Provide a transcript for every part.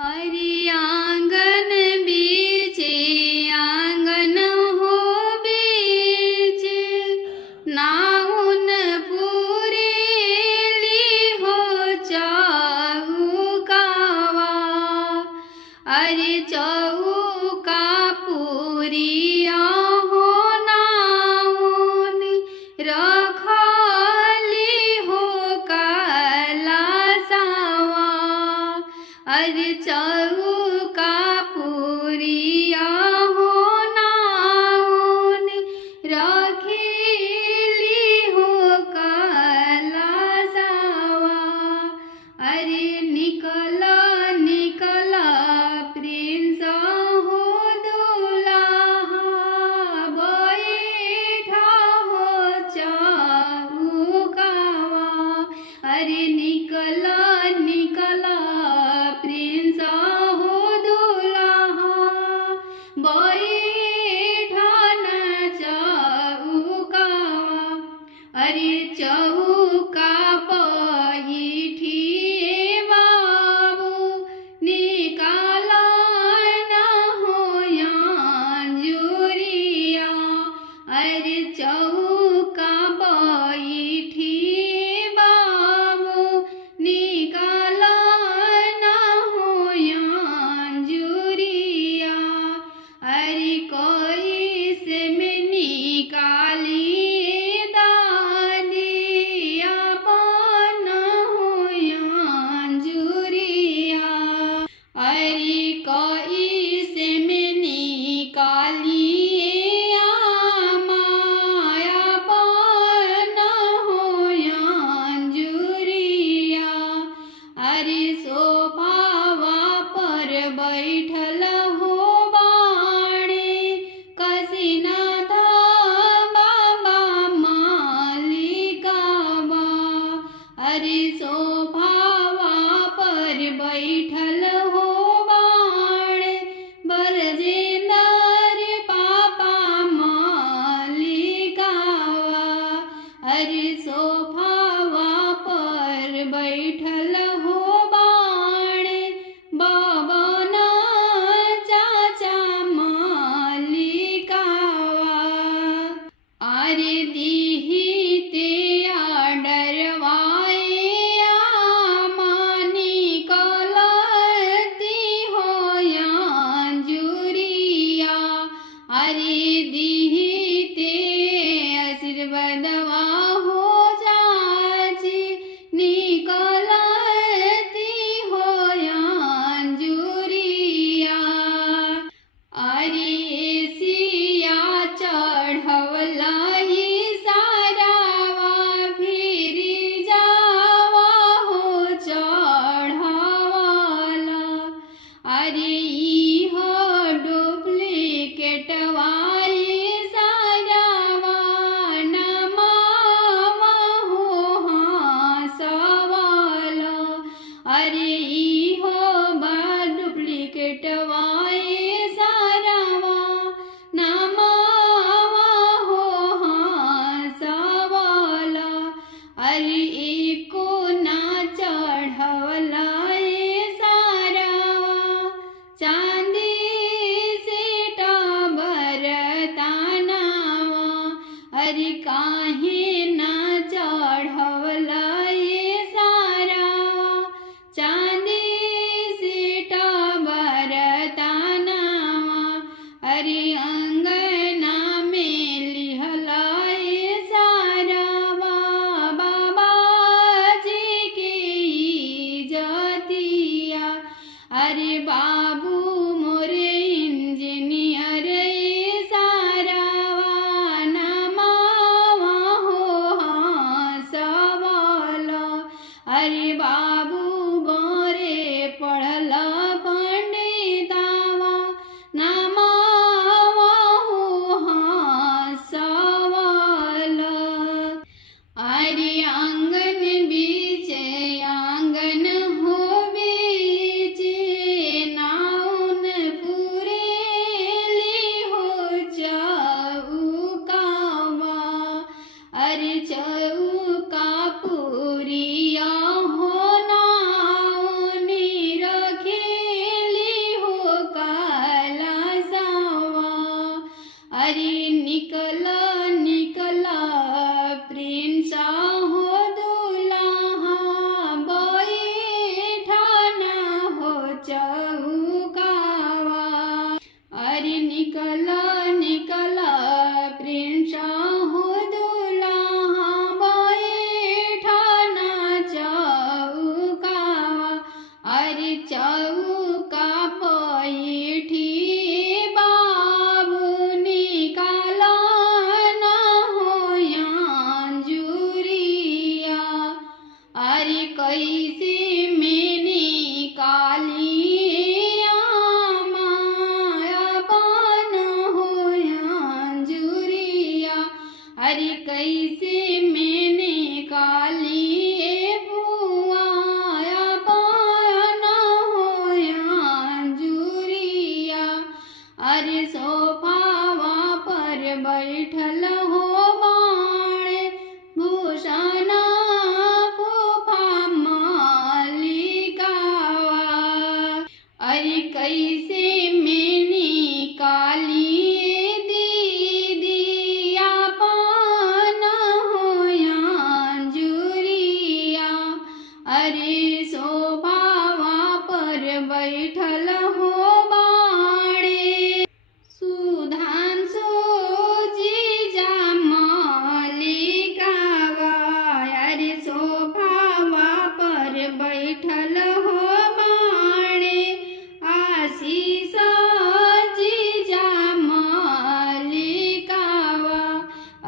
अरे आंगन बीचे आंगन हो बीचे नाउन पुरेली हो चौकावा। अरे चौका पुरिया हो नाउन रखली हो कलशवा। अरे चौका पुरिया हो नाउन रखली हो कलशवा। अरे निकल निकल प्रिंस हो दुल्हा बैठा हो चौकावा। अरे निकल निकल प्रिंस हो दुल्हा बैठा न चौकावा। अरे चौका बैठिए बाबू निकाल न हो अंजुरिया। अरे चौका बैठिए बाबू निकाल न हो अंजुरिया। अरे कोई से में निकाली दादिया पान हो अंजुरिया। अरे कोई से में निकाली माया पान हो अंजुरिया। अरे सोफावा पर बैठल हो बाणे काशीनाथ बाबा मालिकावा। अरे सोफावा पर बैठल हो बाणे बरजेंदर पापा मालिकावा। अरे सोफावा पर बैठल हो बाणे बाबा चाचा मालिकावा। अरे दीही ते आडरवाए आमानी कलती हो अंजुरिया। अरे दीही ते आशीर्वादवा हो चाची निकलती हो अंजुरिया। अरे एसिया चढ़वला ही सारावा फिरी जावा हो चढ़वला। अरे इहो डुप्लीकेटवा सारावा नमावा हो हंसवाला। अरे इहो डुप्लीकेटवा सारावा नमावा हो हंसवाला। अरे एको ना चढ़वला सारावा चांदी से बरतानावा। अरे काहे ना चढ़वला सारावा चांदी से बरतानावा। अरे अंगना में लिहला सारावा बाबाजी के इज्जतिया। अरे बाबू मोरे इंजीनियर सारावा नमावा हो हंसवाला। अरे बाबू मोरे पढ़ल पंडितावा नमावा हो हंसवाला। अरे आंगन बीचे आंगन हो बीचे नाउन चौका पैठी बाबू निकाला न होया जुरिया। अरे कैसे में निकाली अरे कैसे मैंने काली बुआया पान होया जुरिया। अरे सोफावा पर बैठल हो बाणे भूषणा फूफा मालिकावा। अरे कैसे मैंने काली अरे शोभावा पर बैठल हो बाणे सुधांशु जीजा मालिकावा। अरे शोभावा पर बैठल हो बाणे आशीष जीजा मालिकावा।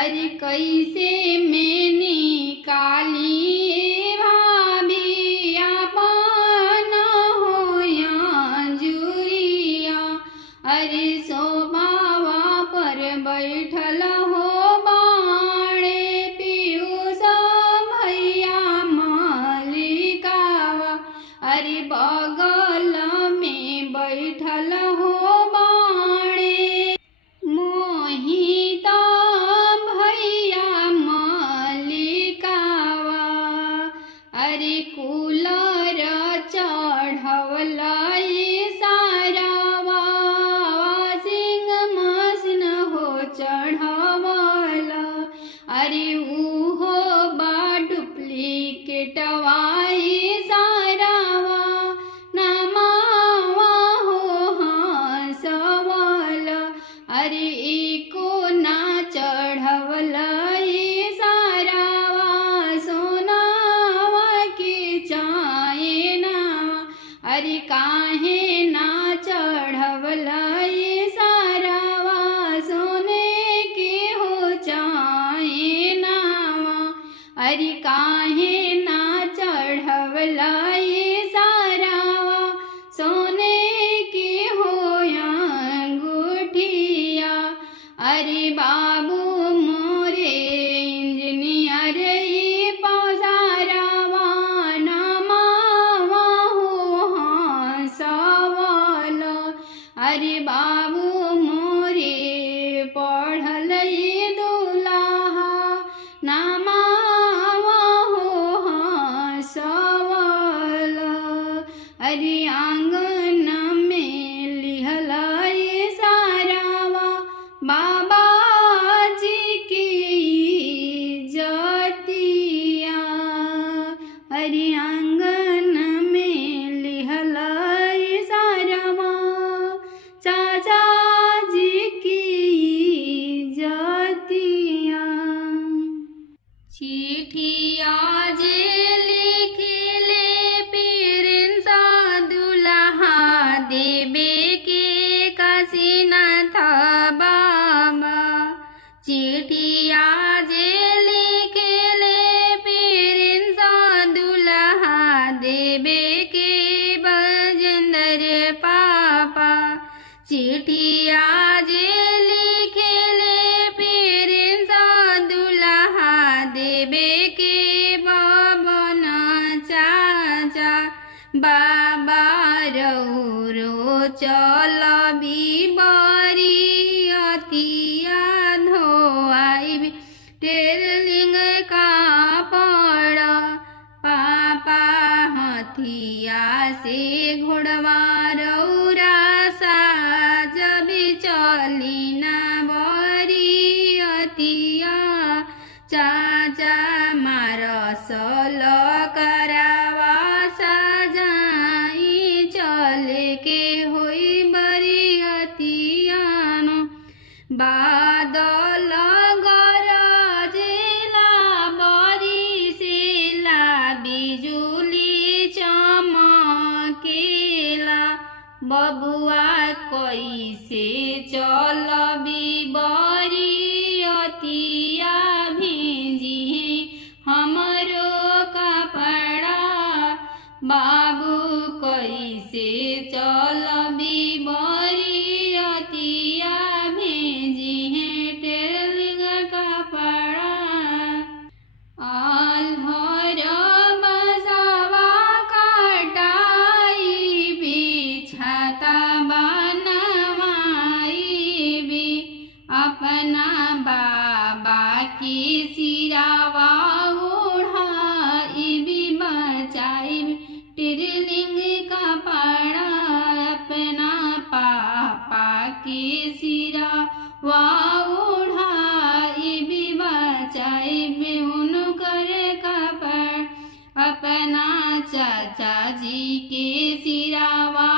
अरे कैसे में निकाली अरे शोभावा पर बैठल हो बाणे पीयूष भैया मालिकावा। अरे बगल में बैठल हो बाणे मोहिता भैया मालिकावा। अरे कूलर चढ़वल चढ़ावाला। अरे उहो बा डुप्लीकेटवाई सारावा नमावा हो हंसवाला। अरे एको ना चढ़वला सारावा सोनावा के चायना। अरे काहे ना चढ़वला अरे काहे ना चढ़वला सारावा सोने के होया अंगूठिया। अरे बाबू मोरे इंजीनियर पौसारावा नमावा हो हंसवाला। अरे बाबू मोरे पढ़ल दुल्हा नामा अरे आंगन में लिहल सारावा बाबा जी की जतिया। अरे आंगन में लिहल सारावा चाचा जी की जतिया। चिठिया जे देबे के काशीनाथ बाबा। चिठिया जे लिखेले प्रिंस दुल्हा देबे के बजेंद्र पापा। चिठिया जे लिखेले प्रिंस दुल्हा देबे के बबन चाचा। बाबा रो चल बरियतिया धोआई टेरलिंग का पड़ पापा हथिया से घोड़वा रौरा साज भी चली ना बरियतिया। चाचा मारसल करावा साजाई चल के होई बर बबुआ कैसे चलबी बरियतिया भिजी हमरो कपड़ा बाबू कैसे चलबी बरियतिया भिजी टेरलिंग कपड़ा आल्हर बसवा कटाई बिछाता बनवाई अपना बाबा की सिरावा उड़ाई बचाई टेरलिंग कपड़ा अपना पापा की सिरावा उड़ाई बचाई उनकर कपड़ अपना चाचा जी के सिरावा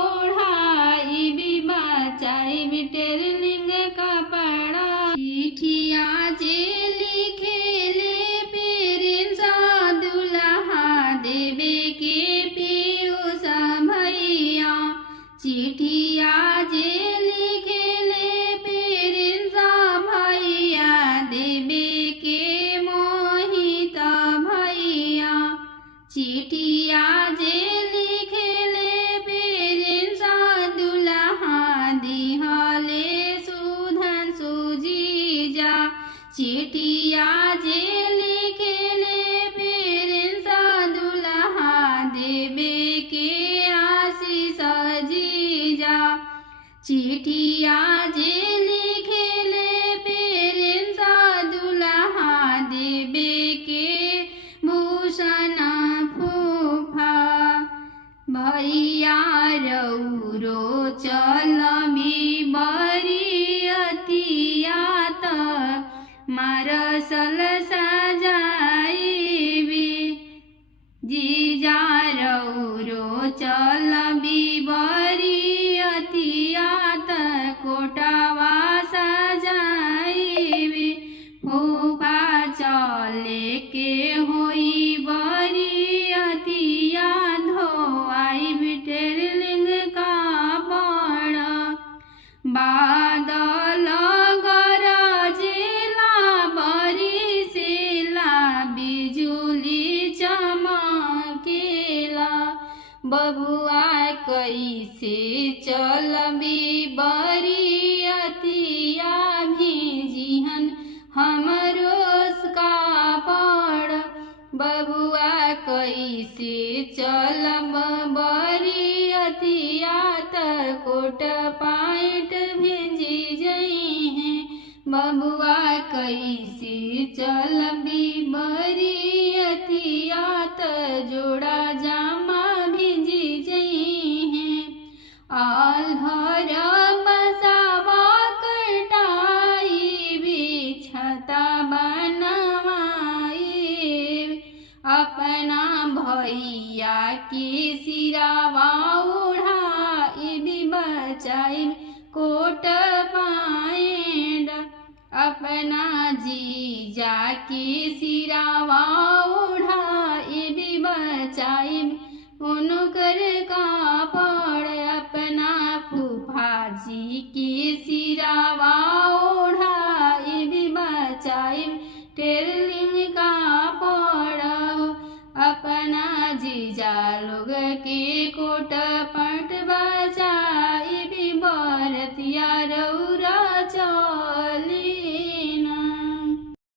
उड़ाई बचाई टेरलिंग कपड़ा चिठिया जे लिखेले पेरेंट्स दुल्हा देवे के पीयूष भैया चिठिया जे लिखेले पेरेंट्स भैया देवे के मोहित भैया चिठिया जे लिखेले पेरेंट्स दुल्हा दिहले सुधन सुजीजा चिठिया जे लिखेले पेरेंट्स दुल्हा देवे के आशीष जीजा चिठिया जे लिखेले पेरेंट्स दुल्हा देवे के भूषण फूफा भैया रौरो चलबी बरियतिया त मारसल सजाइबी जीजा रौरो चलबी बरियतिया त कोटवा सजाइबी फूफा चले के होई बरियतिया धोआई टेरलिंग कपड़ा बादल गरजेला बरिसेला बिजुली चमकेला बबुआ कैसे चलबी बरियतिया भिजिहन हमरो कपड़ा बबुआ कैसे चलब बरियतिया त कोट पाइट भिजी जई हैं बबुआ कैसे चलबी बरियतिया त जोड़ा जामा भिजी जई हैं आल्हर बसवा कटाई बिछता बनवाई अपना भैया की सिरावा उड़ाई बचाई कोट पाएंड अपना जीजा की सिरावा उड़ाई बचाई उनकर कापड़ अपना फूफा जी की सिरावा उड़ाई बचाई टेरलिंग कापड़ अपना जीजा लोग के कोट पट बचाई बरतिया रऊ